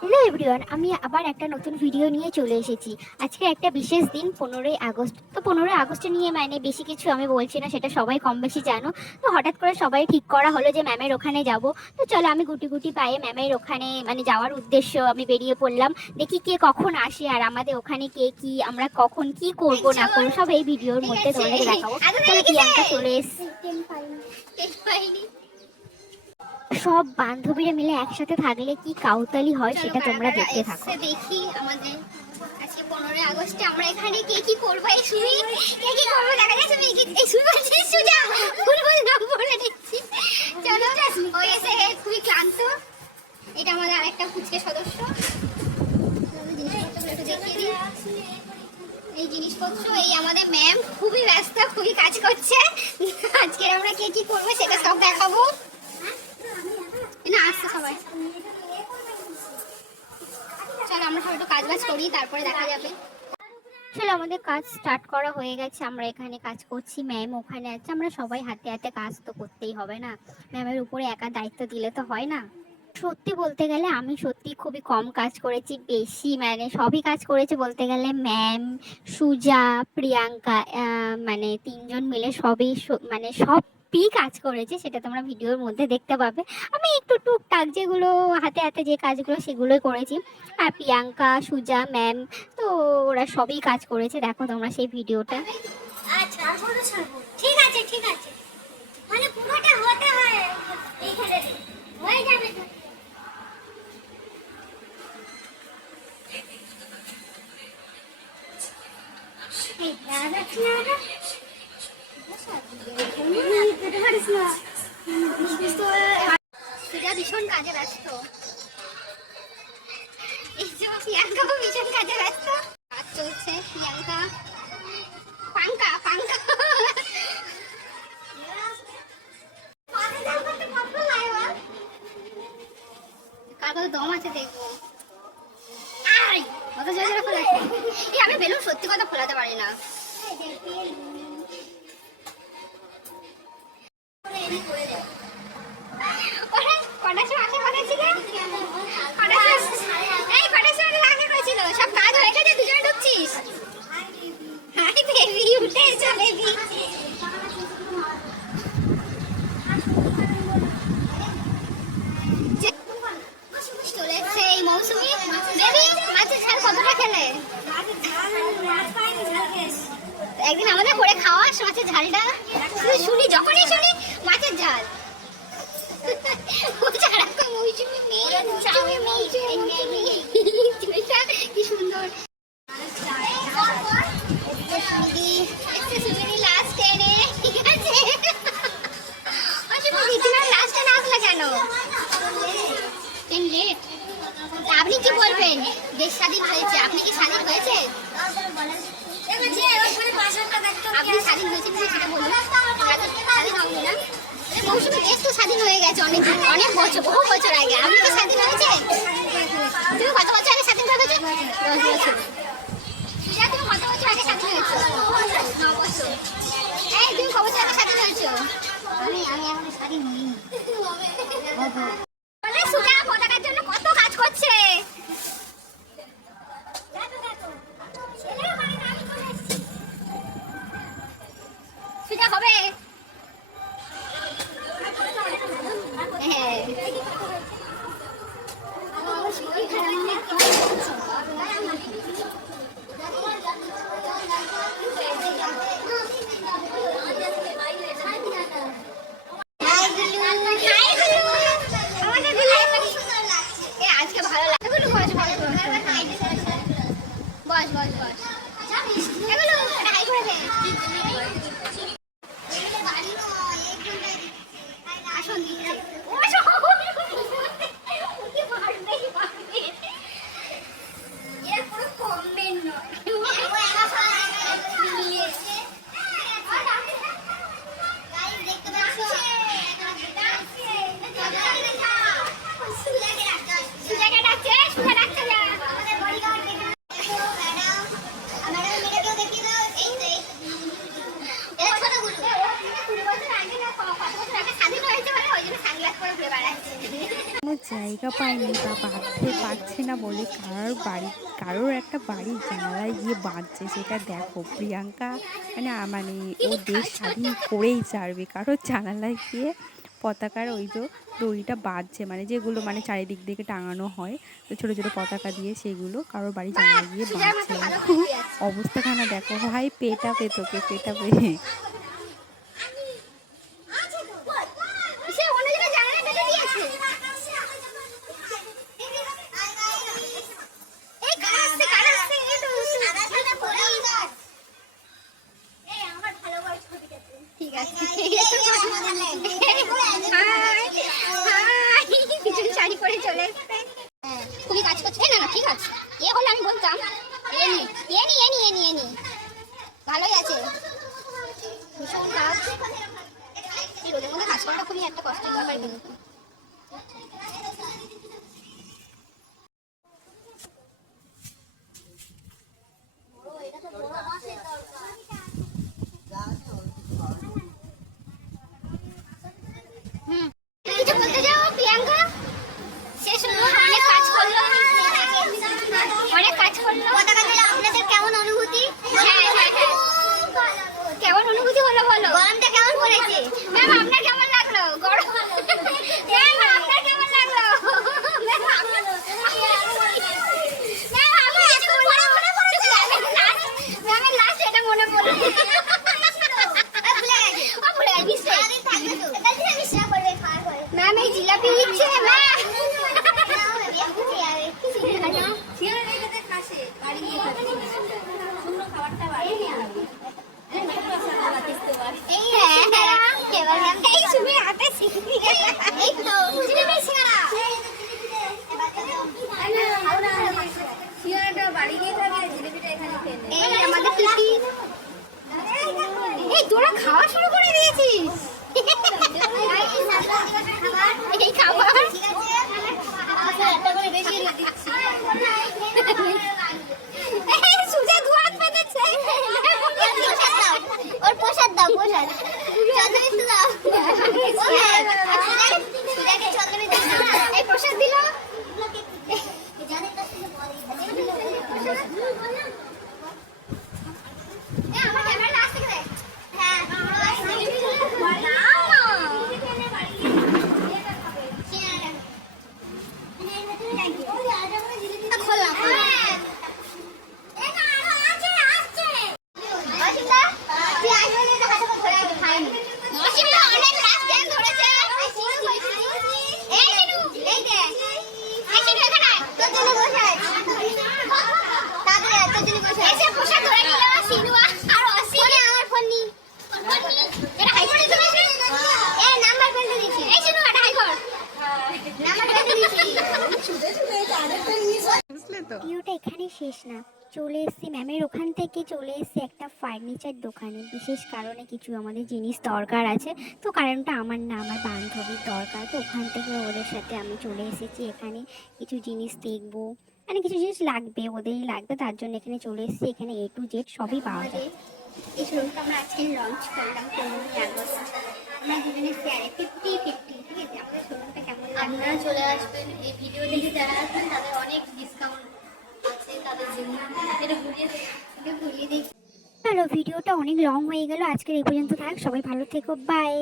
Hello everyone আমি আবার একটা নতুন ভিডিও নিয়ে চলে এসেছি। আজকে একটা বিশেষ দিন, পনেরোই আগস্ট। তো পনেরোই আগস্ট নিয়ে মানে বেশি কিছু আমি বলছি না, সেটা সবাই কম বেশি জানো। তো হঠাৎ করে সবাই ঠিক করা হলো যে ম্যামের ওখানে যাব। তো চলো আমি গুটি গুটি পায়ে ম্যামের ওখানে মানে যাওয়ার উদ্দেশ্য আমি বেরিয়ে পড়লাম। দেখি কে কখন আসে আর আমাদের ওখানে কে কি, আমরা কখন কি করব না করব, সব এই ভিডিওর মধ্যে তোমাদের দেখাবো। চলে এসছে সব বান্ধবীরা মিলে একসাথে থাকলে কি কাউতালি হয় সেটা তোমরা দেখতে থাকো। দেখি আমাদের আজকে পনেরোই আগস্টে আমরা এখানে কে কি করব? এই সুমি কে কি করব? দেখা যাচ্ছে আমি এই সুমি বলছি সুজা ভুল নাম বলে দিচ্ছি। চলো ও এসে খুবই ক্লান্ত। এটা আমাদের আরেকটা ফুচকে সদস্য। জিনিসপত্রগুলো একটু দেখিয়ে দিই। এই জিনিসপত্র এই আমাদের ম্যাম খুবই ব্যস্ত খুবই কাজ করছে। আজকে আমরা কে কি করব সেটা সব দেখাবো। আসছে সবাই। চলো আমরা সবাই একটু কাজ বাজ করি, তারপরে দেখা যাবে। চলো, আমাদের কাজ স্টার্ট করা হয়ে গেছে। আমরা এখানে কাজ করছি ম্যাম ওখানে আছে। আমরা সবাই হাতে হাতে কাজ তো করতেই হবে না। ম্যামের উপরে একা দায়িত্ব দিলে তো হয় না। সত্যি বলতে গেলে আমি সত্যি খুবই কম কাজ করেছি, বেশি মানে সবই কাজ করেছে বলতে গেলে ম্যাম সুজা, প্রিয়াঙ্কা মানে তিনজন মিলে সবই মানে মানে সবই কাজ করেছে, সেটা তোমরা ভিডিওর মধ্যে দেখতে পাবে। আমি একটু টুকটাক যেগুলো, হাতে হাতে যে কাজগুলো, সেগুলোই করেছি। আর প্রিয়াঙ্কা, সুজা, ম্যাম, তো ওরা সবই কাজ করেছে। দেখো তোমরা সেই ভিডিওটা। আচ্ছা ঠিক আছে ঠিক আছে। মানে পুরোটা ভীষণ কাজে ব্যস্ত। এই যে প্রিয়াঙ্কাও ভীষণ কাজে ব্যস্ত। কাজ চলছে, প্রিয়াঙ্কা। পাঙ্কা পাঙ্কা। কার দম আছে দেখব। জোরে জোরে ফোলাচ্ছে। এই, আমি বেলুন সত্যি কথা ফোলাতে পারি না। ওরা কটার সময় আসে বলেছিল? কটার সময়- এই কটার সময় আগে করেছিল? সব কাজ হয়ে গেছে, দুজনে ঢুকছিস? হাই বেবি, উঠে এসো বেবি। যে- চলে এসছে এই মৌসুমি। বেবি, মাছের ঝাল কতটা খেলে? একদিন আমাদের করে মাছের ঝালটা? শুনি যখনই শুনি মাছের ঝাল। কি সুন্দর। আপনি কি বলবেন? দেশ স্বাধীন হয়েছে। আপনি কি স্বাধীন হয়েছে আপনি স্বাধীন হয়েছেন কিনা সেটা বলুন স্বাধীন হবেন না মৌসুমী দেশ তো স্বাধীন হয়ে গেছে অনেক অনেক বছর বহু বছর আগে। আপনি কি স্বাধীন হয়েছে? তুমি কত বছর আগে স্বাধীন হয়েছে দশ বছর তুমি কত বছর আগে স্বাধীন হয়েছো? ন বছর এই তুমি কত বছর আগে স্বাধীন হয়েছো? আমি আমি এখন স্বাধীন হইনি বলে সুজা পতাকার জন্য কত কাজ করছে সুজা হবে হ্যাঁ আমাদের এ আজকে ভালো লাগে এগুলো বস বস বস বস বস এগুলো একটা হাই করে দে আসুন দিচ্ছে ও এর পুরো কমেন্ট নয় দেখতে পাচ্ছ সুজাকে ডাকছে সুজা ডাকছে যা কোনো জায়গা পায়নি বা বাঁধতে পারছে না বলে কারোর বাড়ি, কারোর একটা বাড়ির জানালায় গিয়ে বাঁধছে, সেটা দেখো। প্রিয়াঙ্কা মানে মানে ও দেশ স্বাধীন করেই ছাড়বে। কারোর জানালায় গিয়ে পতাকার ওই যে দড়িটা বাঁধছে মানে যেগুলো মানে চারিদিক থেকে টাঙানো হয়, তো ছোটো ছোটো পতাকা দিয়ে সেগুলো কারোর বাড়ি জানালায় গিয়ে বাঁধছে। অবস্থাখানা দেখো? ভাই, পেটা পে তোকে, পেটা পে সে অন্য জায়গায় জানালা পেতে দিয়েছে এই কারা আসছে কারা আসছে এই তো ঠিক আছে হাই পিছন শাড়ি পরে চলে এসছে খুবই কাজ করছে এই না না ঠিক আছে এ হলে আমি বলতাম এ নি এ নি এ নি এ নি এ নি ভালোই আছে ভীষণ কাজ এই রোদের মধ্যে কাজ করাটা খুবই একটা কষ্টের ব্যাপার। কিন্তু হুম। কিছু বলতে যাও প্রিয়াঙ্কা শেষ হলো অনেক কাজ করল অনেক কাজ করল পতাকা দিলে আপনাদের কেমন অনুভূতি হ্যাঁ হ্যাঁ হ্যাঁ কেমন অনুভূতি হলো বলো গরমটা কেমন পড়েছে ম্যাম আপনার কেমন লাগল গরম ম্যাম আপনার কেমন লাগল ম্যাম আপনার ম্যাম আমার আজকে মনে মনে পড়েছে ম্যামের লাস্ট এটা মনে পড়ল ভুলে গেছে ও ভুলে গেছে মিস্টেক থাকবে তো কালকে মিস্টেক করবে খাওয়ার পরে ম্যাম বাড়ি এই সুমি হাতে শিখবি এই তো জিলাপি সিঙ্গারা এই আমাদের পিসি এই তোরা খাওয়া শুরু করে দিয়েছিস এই খাবার এই সুজা দু হাত পেতেছে ওর প্রসাদ দাও প্রসাদ চন্দ্রমিত্র দাও সুজাকে চন্দ্রমিত্র এই প্রসাদ দিল এ আমার ক্যামেরাটা আসতে দে হ্যাঁ খোলা অসিতা তুই আসবে না হাতে করে ধরে খাইনি অসিতা অনেক লাস্ট টাইম ধরেছে এই শিনু এই দে এই শিনু এখানে আয়। তোর জন্য বসে আয়। তাড়াতাড়ি আয়, তোর জন্য বসে আয়। এসে বসে ধরে নিল শিনু আর অসি ফোনে আমার ফোন নি এটা হাই করে দিয়েছে এই নাম্বার ফেলতে দিয়েছি এই শিনু এটা হাই কর নাম্বার ফেলতে দিয়েছি বুঝলে তো ভিডিওটা এখানে শেষ না। চলে এসেছি ম্যামের ওখান থেকে। চলে এসেছি একটা ফার্নিচার দোকানে। বিশেষ কারণে কিছু আমাদের জিনিস দরকার আছে। তো কারণটা আমার না আমার বান্ধবীর দরকার। তো ওখান থেকে ওদের সাথে আমি চলে এসেছি এখানে। কিছু জিনিস দেখব। মানে কিছু জিনিস লাগবে ওদেরই লাগবে। তার জন্য এখানে চলে এসেছি। এখানে এ টু জেড সবই পাওয়া যায়। এই শোরুমটা আমরা আজকে লঞ্চ করলাম পনেরোই আগস্ট। আমরা শেয়ারে ফিফটি ফিফটি ঠিক আছে? আমাদের শোরুমটা কেমন আপনারা চলে আসবেন এই ভিডিও দেখে। যারা আসবেন তাদের অনেক চলো ভিডিওটা অনেক লং হয়ে গেল। আজকের এই পর্যন্ত থাক। সবাই ভালো থেকো। বাই